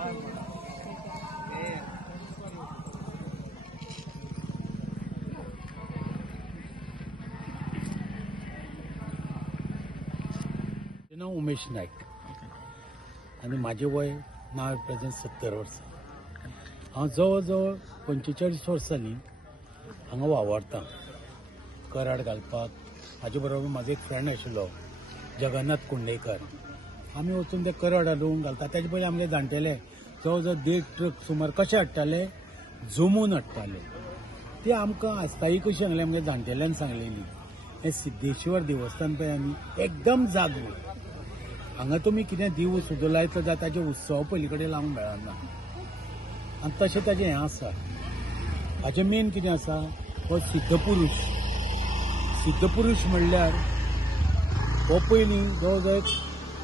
नाव उमेश नायक आणि माझे वय नाव प्रेझेंट 70 वर्सां. हांव जवळ जवळ 45 वर्सांनी हांगा वावरतां कराड घालपाक. हाजे बरोबर म्हाजो एक फ्रेंड आशिल्लो जगन्नाथ कुंडेकर. आमी वचून ते कराड हाडून घालता. तेजे पयलीं आमगे जाणटेले जवळ जवळ 1.5 ट्रक सुमार कशे हाडटाले, जमून हाडटाले. ते आमकां आस्तायी कशी सांगले, आमगे जाणटेल्यान सांगलेली हे सिद्धेश्वर देवस्थान पळय आमी एकदम जागो. हांगा तुमी कितें दिव सुद्दां लायता जाल्यार ताजे उत्सव पयली कडेन लावंक मेळना. आनी तशें ताजें हें आसा. हाजें मेन कितें आसा हो सिद्धपुरुश. सिद्धपुरुश म्हणल्यार हो पयलीं जवळ जवळ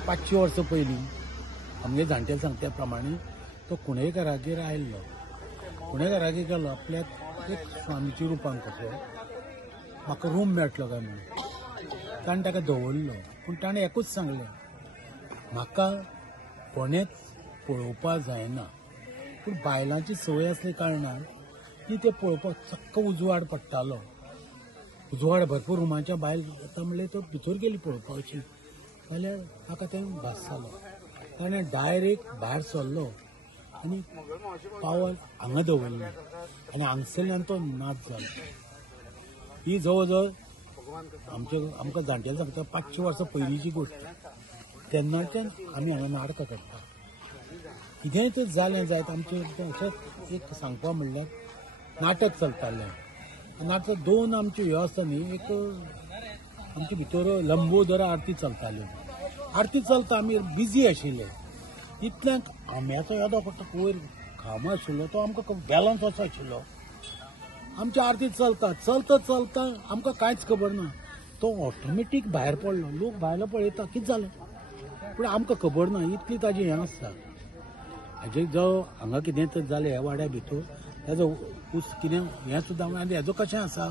500 वर्सां पयलीं आमगे जाणटे सांगता प्रमाणे तो कुणेकारागेर आयिल्लो. कुणेकारागेर गेलो आपल्याक एक स्वामीच्या रुपान कसो म्हाका रूम मेळटलो काय म्हणून. ताणें ताका दवरलो. पूण ताणें एकूच सांगलें, म्हाका कोणेच पळोवपाक जायना. पूण बायलांची संवय असल्या कारणान ती ते पळोवपाक चक्क उजवाड पडटालो. उजवाड भरपूर रुमाच्या भायर येता म्हणल्यार तो भितर गेली पळोवपाक अशी. जाल्यार ताका तें भास जालो. ताणें डायरेक्ट भायर सरलो आनी पावल हांगा दवरलो आनी हांगसरल्यान तो नाच जालो. ही जवळ जवळ आमकां जाणटेले सांगता 500 वर्सां पयलींची गोश्ट. तेन्नाच्यान आमी हांगा नाटकां करता. कितेंय तर जालें जायत आमचें अशें एक सांगपा म्हणल्यार नाटक चलतालें. नाटक 2 आमच्यो ह्यो आसता न्ही. एक आमचे भितर लंबोदर आरती चलताल्यो. आरती चलता आमी बिजी आशिल्ले. इतल्यांक आंब्याचो येदो पडटा वयर खांबो आशिल्लो तो आमकां बॅलन्स असो आशिल्लो. आमची आरती चलता चलता चलता आमकां कांयच खबर ना. तो ऑटोमॅटीक भायर पडलो. लोक भायलो पळयता कितें जालें पूण आमकां खबर ना. इतली ताजें हें आसता. हाजे जो हांगा कितें तर जालें ह्या वाड्या भितर ताजो कितें हें सुद्दां आनी हेजो कशें आसा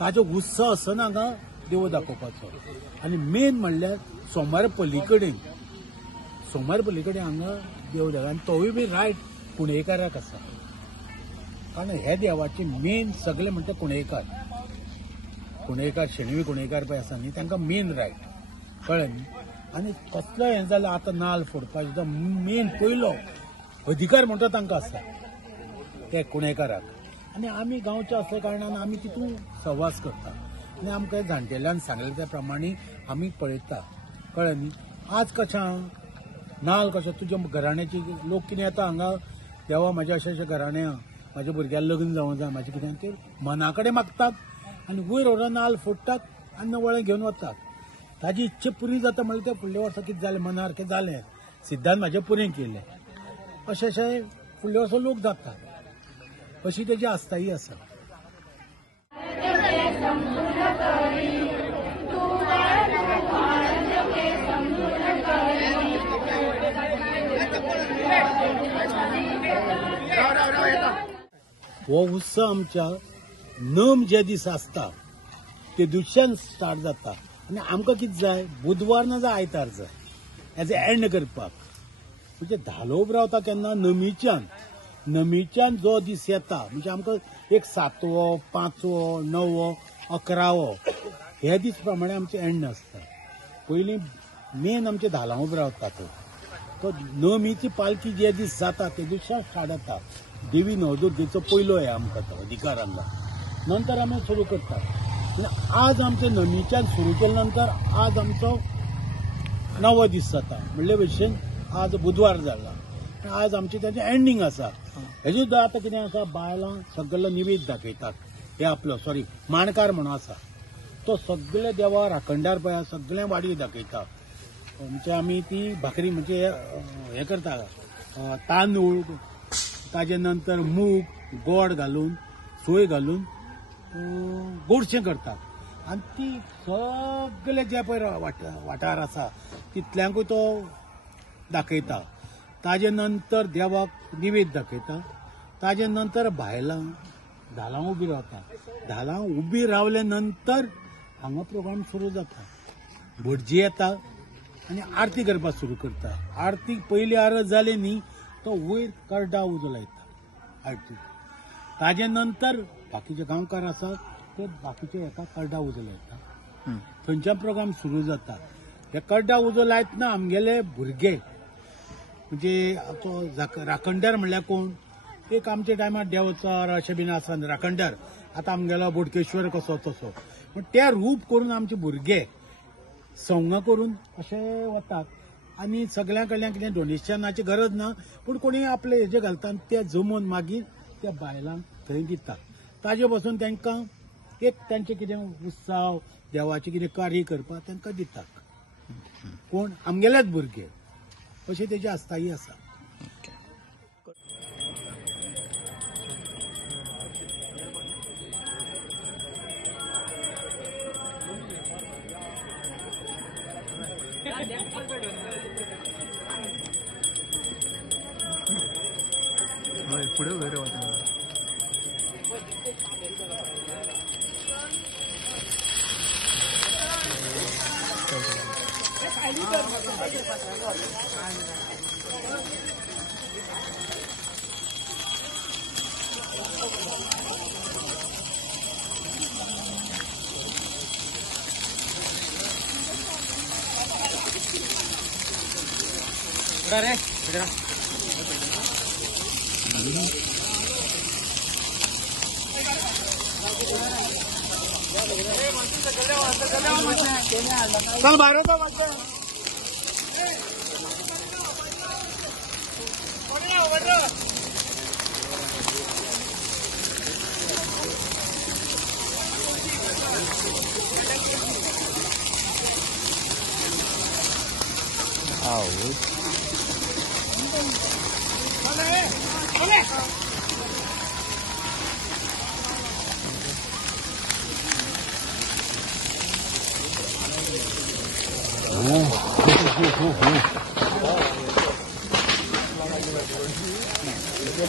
ताजो उत्सव आसना हांगा देव दाखोवपाचो. आनी मेन म्हणल्यार सोमार पलीकडेन हांगा देव दाखोवता. आनी तोवूय बी रायट कुणेकाराक आसा. कारण हे देवाचे मेन सगळे म्हणटा कुणेकार शेणवी कुणेकार पळय आसा न्ही तांकां मेन रायट कळ्ळें न्ही. आनी कसलो हें जाल्यार आतां नाल्ल फोडपाचो मेन पयलो अधिकार म्हणटा तांकां आसा ते कुणेकाराक. आनी आमी गांवचे असल्या कारणान आमी तितून सहवास करता. आनी आमकां जाणटेल्यान सांगले त्या प्रमाणे आमी पळयता. कळ्ळें न्ही. आज कशें नाल्ल कशें तुज्या घराण्याची लोक कितें येता हांगा देवा म्हाज्या अशें घराणें म्हाज्या भुरग्याक लग्न जावं जाय म्हाजें कितें ते मना कडेन मागतात आनी वयर व्हरून नाल्ल फोडटात आनी नवळे घेवन वतात. ताजी इच्छा पुरी जाता म्हणल्यार ते फुडल्या वर्सा कितें जालें मनार कितें जालें सिद्धांत म्हाजें पुरें केलें अशें फुडल्या वर्सा लोक जातात. अशी तेजी आस्थायी आसा. हो उत्सव आमच्या नम जे दीस आसता ते दिवच्यान स्टार्ट जाता. आनी आमकां कितें जाय बुधवार ना जाल्यार आयतार जाय हेजे एंड करपाक. म्हणजे धालो रावता केन्ना नमीच्यान जो दीस येता म्हणजे आमकां एक 7वो 5वो 9वो 11वो हे दीस प्रमाणे आमचें एंड आसता. पयलीं मेन आमचे धालां उबो रावतात. तो नमीची पालखी जे दीस जाता ते दिसा स्टार्ट जाता. देवी नवदुर्गेचो पयलो हे आमकां तो अधिकार हांगा. नंतर आमी सुरू करतात. आज आमचे नमीच्यान सुरू केल्या नंतर आज आमचो 9वो दीस जाता. म्हणले भशेन आज बुधवार जाला. आज आमचे तेजें एंडींग आसा. हेजे सुद्दां आतां कितें आसा बायलां सगळो निवेद दाखयतात. हे आपलो माणकार म्हणून आसा तो सगळे देवा राखणदार पळय सगळे वाडी दाखयता. म्हणजे आमी ती भाकरी म्हणजे हें करता तांदूळ ताजे नंतर मूग गोड घालून सोय घालून गोडशें करतात. आनी ती सगळे जे पळय वाठार आसा तितल्यांकूय तो दाखयता. ताजे नंतर देवाक निवेद दाखयता. ताजे नंतर बायलां धालां उबी रावता. धालां उबी रावले नंतर हांगा प्रोग्राम सुरू जाता. भटजी येता आनी आरती करपाक सुरू करता. आरती पयली आरत जाली न्ही तो वयर कर्डा उजो लायता आरती. ताजे नंतर बाकीचे गांवकार आसात ते बाकीचे एका कर्डा उजो लायता. थंयच्यान प्रोग्राम सुरू जाता. हे कर्डा उजो लायतना आमगेले भुरगे म्हणजे राखणदार म्हणल्यार कोण, एक आमच्या टायमार देवचार अशें बीन आसा राखणदार. आतां आमगेलो बोडकेश्वर कसो तसो. पण ते रूप करून आमचे भुरगे संघ करून अशे वतात. आनी सगळ्यां कडल्यान कितें डोनेशनाची गरज ना, पूण कोणी आपले हेजे घालता ते जमोवन मागीर त्या बायलांक थंय दितात. ताजे पासून तांकां एक तांचे कितें उत्सव देवाचे कितें कार्य करपाक तांकां दितात. कोण आमगेलेच भुरगे अशें तेजे आस्थायी आसा. पुढे वगैरे होतं रे चल बाहेर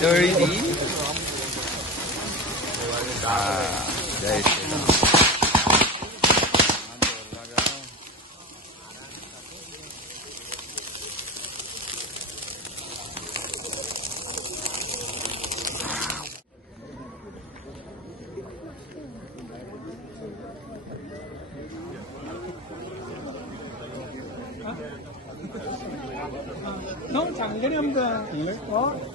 dirty. No, चांगले नाही आमचं.